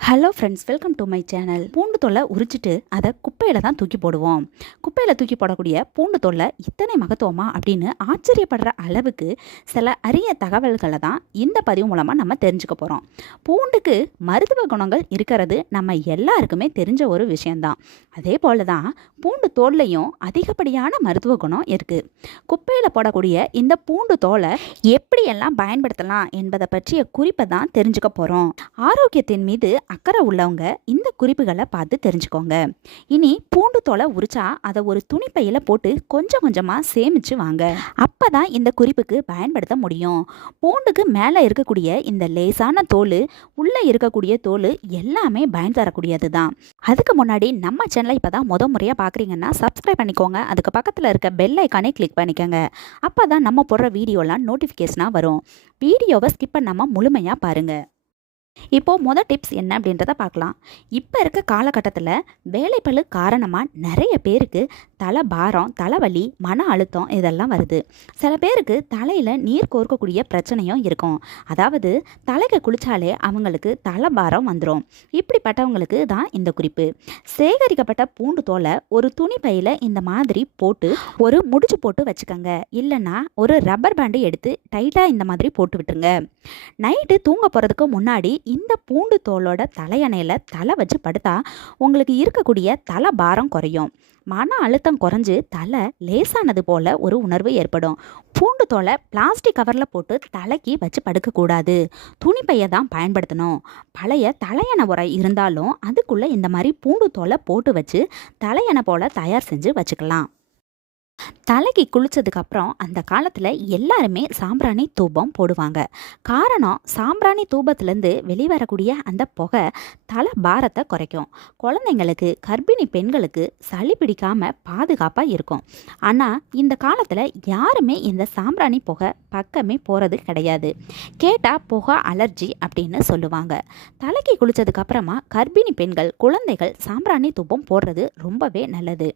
Hello friends, welcome to my channel. பூண்டு தொல்லை உரிச்சிட்டு அதை குப்பையில் தான் தூக்கி போடுவோம். குப்பையில் தூக்கி போடக்கூடிய பூண்டு தொல்லை இத்தனை மகத்துவமா அப்படின்னு ஆச்சரியப்படுற அளவுக்கு சில அரிய தகவல்களை தான் இந்த பதிவு மூலமாக நம்ம தெரிஞ்சுக்க போகிறோம். பூண்டுக்கு மருத்துவ குணங்கள் இருக்கிறது நம்ம எல்லாருக்குமே தெரிஞ்ச ஒரு விஷயந்தான். அதே போல தான் பூண்டு தோல்லையும் அதிகப்படியான மருத்துவ குணம் இருக்குது. குப்பையில் போடக்கூடிய இந்த பூண்டு தோலை எப்படியெல்லாம் பயன்படுத்தலாம் என்பதை பற்றிய குறிப்பை தான் தெரிஞ்சுக்க போகிறோம். ஆரோக்கியத்தின் மீது அக்கறை உள்ளவங்க இந்த குறிப்புகளை பார்த்து தெரிஞ்சுக்கோங்க. இனி பூண்டு தோலை உரிச்சா அதை ஒரு துணிப்பையில போட்டு கொஞ்சம் கொஞ்சமாக சேமிச்சு வாங்க. அப்பதான் இந்த குறிப்புக்கு பயன்படுத்த முடியும். பூண்டுக்கு மேலே இருக்கக்கூடிய இந்த லேசான தோல், உள்ளே இருக்கக்கூடிய தோல் எல்லாமே பயன் தரக்கூடியது தான். அதுக்கு முன்னாடி நம்ம சேனலை இப்போ தான் முறையாக பார்க்குறீங்கன்னா சப்ஸ்கிரைப் பண்ணிக்கோங்க. அதுக்கு பக்கத்தில் இருக்க பெல் ஐக்கானே கிளிக் பண்ணிக்கோங்க. அப்போ தான் நம்ம போடுற வீடியோலாம் நோட்டிஃபிகேஷனாக வரும். வீடியோவை ஸ்கிப் பண்ணாமல் முழுமையாக பாருங்கள். இப்போது மொதல் டிப்ஸ் என்ன அப்படின்றத பார்க்கலாம். இப்போ இருக்க காலகட்டத்தில் வேலைப்பளு காரணமாக நிறைய பேருக்கு தலை பாரம், தலைவலி, மன அழுத்தம் இதெல்லாம் வருது. சில பேருக்கு தலையில் நீர் கோர்க்கக்கூடிய பிரச்சனையும் இருக்கும். அதாவது தலைக்கு குளித்தாலே அவங்களுக்கு தலை பாரம் வந்துடும். இப்படிப்பட்டவங்களுக்கு தான் இந்த குறிப்பு. சேகரிக்கப்பட்ட பூண்டு தோலை ஒரு துணி பையில் இந்த மாதிரி போட்டு ஒரு முடிச்சு போட்டு வச்சுக்கோங்க. இல்லைன்னா ஒரு ரப்பர் பேண்டு எடுத்து டைட்டாக இந்த மாதிரி போட்டு விட்டுருங்க. நைட்டு தூங்க போகிறதுக்கு முன்னாடி இந்த பூண்டு தோலோட தலையணையில் தலை வச்சு படுத்தா உங்களுக்கு இருக்கக்கூடிய தலை பாரம் குறையும். மன அழுத்தம் குறைஞ்சு தலை லேசானது போல ஒரு உணர்வு ஏற்படும். பூண்டு தோலை பிளாஸ்டிக் கவரில் போட்டு தலைக்கு வச்சு படுக்கக்கூடாது. துணிப்பையை தான் பயன்படுத்தணும். பழைய தலையணை உரை இருந்தாலும் அதுக்குள்ளே இந்த மாதிரி பூண்டு தோலை போட்டு வச்சு தலையணை போல் தயார் செஞ்சு வச்சுக்கலாம். தலைக்கு குளித்ததுக்கப்புறம் அந்த காலத்தில் எல்லாருமே சாம்பிராணி தூபம் போடுவாங்க. காரணம், சாம்பிராணி தூபத்துலேருந்து வெளிவரக்கூடிய அந்த புகை தலை பாரத்தை குறைக்கும். குழந்தைங்களுக்கு, கர்ப்பிணி பெண்களுக்கு சளி பிடிக்காமல் பாதுகாப்பாக இருக்கும். ஆனால் இந்த காலத்தில் யாருமே இந்த சாம்பிராணி புகை பக்கமே போகிறது கிடையாது. கேட்டால் புகை அலர்ஜி அப்படின்னு சொல்லுவாங்க. தலைக்கு குளித்ததுக்கப்புறமா கர்ப்பிணி பெண்கள், குழந்தைகள் சாம்பிராணி தூபம் போடுறது ரொம்பவே நல்லது.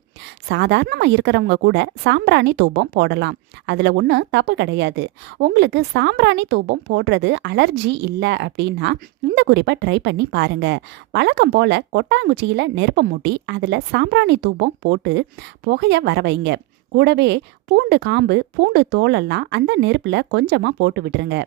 சாதாரணமாக இருக்கிறவங்க கூட சாம்பிராணி தூபம் போடலாம். அதில் ஒன்றும் தப்பு கிடையாது. உங்களுக்கு சாம்பிராணி தூபம் போடுறது அலர்ஜி இல்லை அப்படின்னா இந்த குறிப்பை ட்ரை பண்ணி பாருங்கள். வழக்கம் போல் கொட்டாங்குச்சியில் நெருப்பை மூட்டி அதில் சாம்பிராணி தூபம் போட்டு புகையை வர வைங்க. கூடவே பூண்டு காம்பு, பூண்டு தோலெல்லாம் அந்த நெருப்பில் கொஞ்சமாக போட்டு விட்டுருங்க.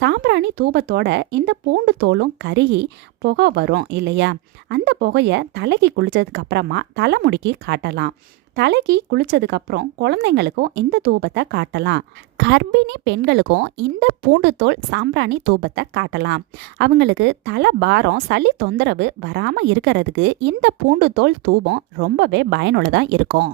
சாம்பிராணி தூபத்தோட இந்த பூண்டு தோலும் கருகி புகை வரும் இல்லையா? அந்த புகையை தலைக்கு குளித்ததுக்கப்புறமா தலைமுடிக்கு காட்டலாம். தலைக்கு குளித்ததுக்கப்புறம் குழந்தைங்களுக்கும் இந்த தூபத்தை காட்டலாம். கர்ப்பிணி பெண்களுக்கும் இந்த பூண்டு தோல் சாம்பிராணி தூபத்தை காட்டலாம். அவங்களுக்கு தலை பாரம், சளி தொந்தரவு வராமல் இருக்கிறதுக்கு இந்த பூண்டு தோல் தூபம் ரொம்பவே பயனுள்ளதாக இருக்கும்.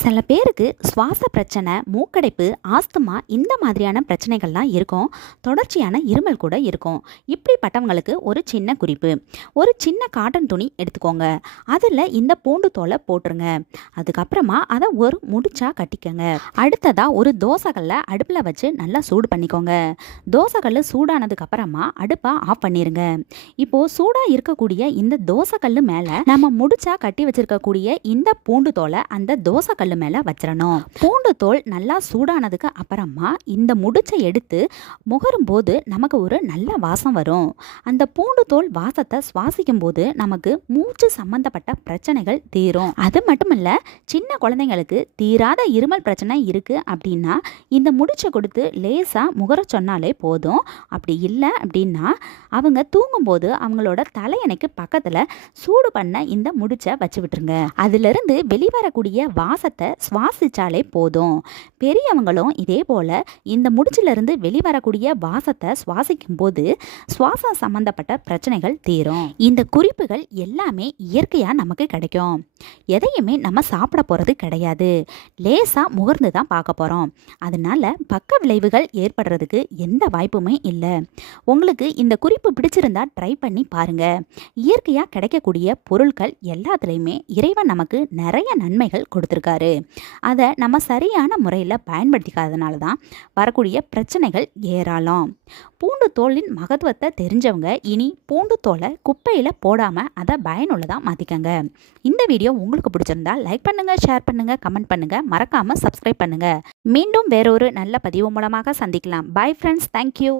சில பேருக்கு சுவாச பிரச்சனை, மூக்கடைப்பு, ஆஸ்துமா இந்த மாதிரியான பிரச்சனைகள்லாம் இருக்கும். தொடர்ச்சியான இருமல் கூட இருக்கும். இப்படிப்பட்டவங்களுக்கு ஒரு சின்ன குறிப்பு. ஒரு சின்ன காட்டன் துணி எடுத்துக்கோங்க. அதில் இந்த பூண்டு தோலை போட்டுருங்க. அதுக்கப்புறமா அதை ஒரு முடிச்சா கட்டிக்கோங்க. அடுத்ததாக ஒரு தோசைக்கல்லை அடுப்பில் வச்சு நல்லா சூடு பண்ணிக்கோங்க. தோசைக்கல் சூடானதுக்கப்புறமா அடுப்பை ஆஃப் பண்ணிடுங்க. இப்போது சூடாக இருக்கக்கூடிய இந்த தோசைக்கல் மேலே நம்ம முடிச்சா கட்டி வச்சுருக்கக்கூடிய இந்த பூண்டு தோலை அந்த தோசை கல்லு மேலே வச்சிடணும். பூண்டு தோல் நல்லா சூடானதுக்கு அப்புறமா இந்த முடிச்சை எடுத்து முகரும் போது நமக்கு ஒரு நல்ல வாசம் வரும். அந்த பூண்டு தோல் வாசத்தை சுவாசிக்கும் போது நமக்கு மூச்சு சம்பந்தப்பட்ட பிரச்சனைகள் தீரும். அது மட்டும் இல்லை, சின்ன குழந்தைங்களுக்கு தீராத இருமல் பிரச்சனை இருக்குது அப்படின்னா இந்த முடிச்சை கொடுத்து லேசாக முகர சொன்னாலே போதும். அப்படி இல்லை அப்படின்னா அவங்க தூங்கும்போது அவங்களோட தலையணைக்கு பக்கத்தில் சூடு பண்ண இந்த முடிச்சை வச்சு விட்டுருங்க. அதிலிருந்து வெளிவரக்கூடிய வாசத்தை சுவாசிச்சாலே போதும். பெரியவங்களும் இதே போல இந்த முடிச்சிலிருந்து வெளிவரக்கூடிய வாசத்தை சுவாசிக்கும் போது சுவாசம் சம்பந்தப்பட்ட பிரச்சனைகள் தீரும். இந்த குறிப்புகள் எல்லாமே இயற்கையாக நமக்கு கிடைக்கும். எதையுமே நம்ம சாப்பிட போகிறது கிடையாது. லேசாக முகர்ந்து தான் பார்க்க போகிறோம். அதனால பக்க விளைவுகள் ஏற்படுறதுக்கு எந்த வாய்ப்புமே இல்லை. உங்களுக்கு இந்த குறிப்பு பிடிச்சிருந்தா ட்ரை பண்ணி பாருங்க. இயற்கையாக கிடைக்கக்கூடிய பொருட்கள் எல்லாத்துலேயுமே இறைவன் நமக்கு நிறைய நன்மைகள் கொடுத்துருக்காரு. அதை நம்ம சரியான முறையில் பயன்படுத்திக்காதனால தான் வரக்கூடிய பிரச்சனைகள் ஏராளம். பூண்டு தோலின் மகத்துவத்தை தெரிஞ்சவங்க இனி பூண்டு தோலை குப்பையில் போடாமல் அதை பயனுள்ளதாக மாற்றிக்கங்க. இந்த வீடியோ உங்களுக்கு பிடிச்சிருந்தா லைக் பண்ணுங்கள், ஷேர் பண்ணுங்கள், கமெண்ட் பண்ணுங்கள், மறக்காமல் சப்ஸ்கிரைப் பண்ணுங்கள். மீண்டும் வேறொரு நல்ல பதிவு மூலமாக சந்திக்கலாம். Bye friends, thank you.